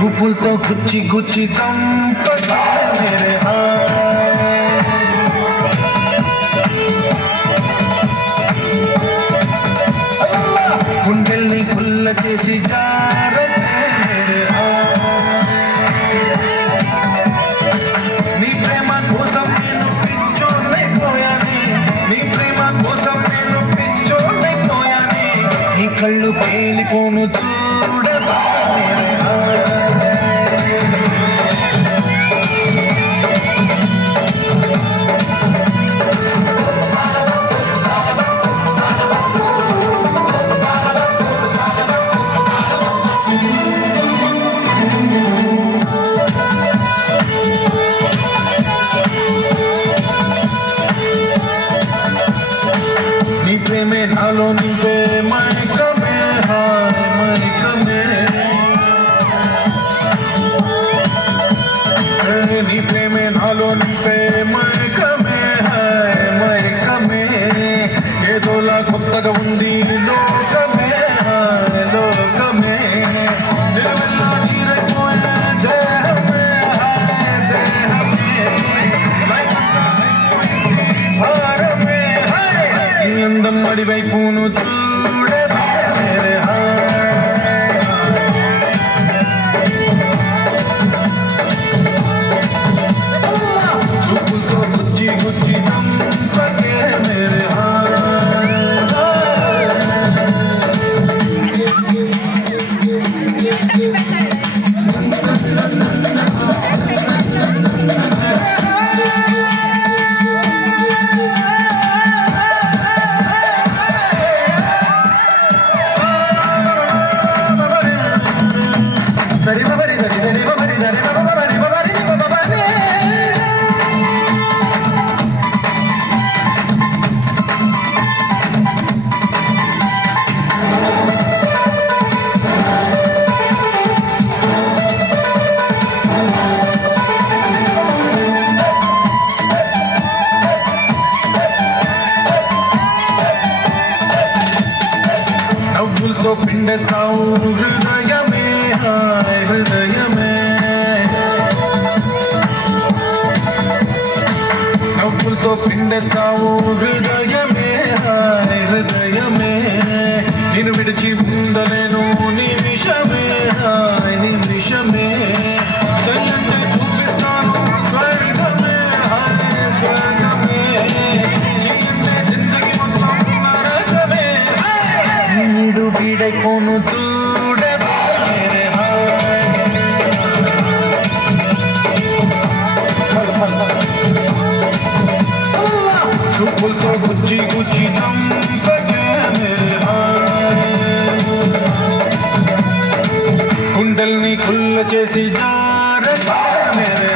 చూపులతో గుచ్చి గుచ్చి చంపగా మేరే గుండెల్ని కుల్ల చేసి జారతే మేరే నీ ప్రేమ కోసం నేను పిచ్చోనైపోయానే నీ ప్రేమ కోసం నేను పిచ్చోనైపోయానే నీ కళ్ళు పేలిపోను చూడదా మేరే ప్రేమే నాలో నింపే మైకమే హాయ్ మైకమే నీ ప్రేమే నాలో నింపే మైకమే హాయ్ మైకమే ఏదోలా కొత్తగా ఉంది లోకమే హాయ్ లోకమే నిలవెల్లా నీరైపోయే దేహమే హాయ్ దేహమే భారమే నీ అందం అడివైపును చూడదా మేరే చూపులతో గుచ్చి గుచ్చి చంపకే మేరే నవ్వులతో పిండేస్తావు హృదయమే హాయ్ హృదయమే నవ్వులతో పిండేస్తావు హృదయమే హాయ్ హృదయమే నేను విడిచి ఉండలేను నిమిషమే హాయ్ నిమిషమే సయ్యంటే చూపిస్తాను స్వర్గమే హాయ్ స్వర్గమే చేయంటే జిందగీ మొత్తం నరకమే నీడు బీడైపోను చూడదా మేరే చూపులతో గుచ్చి గుచ్చి చంపకే మేరే గుండెల్ని కుల్ల చేసి జారదా మేరే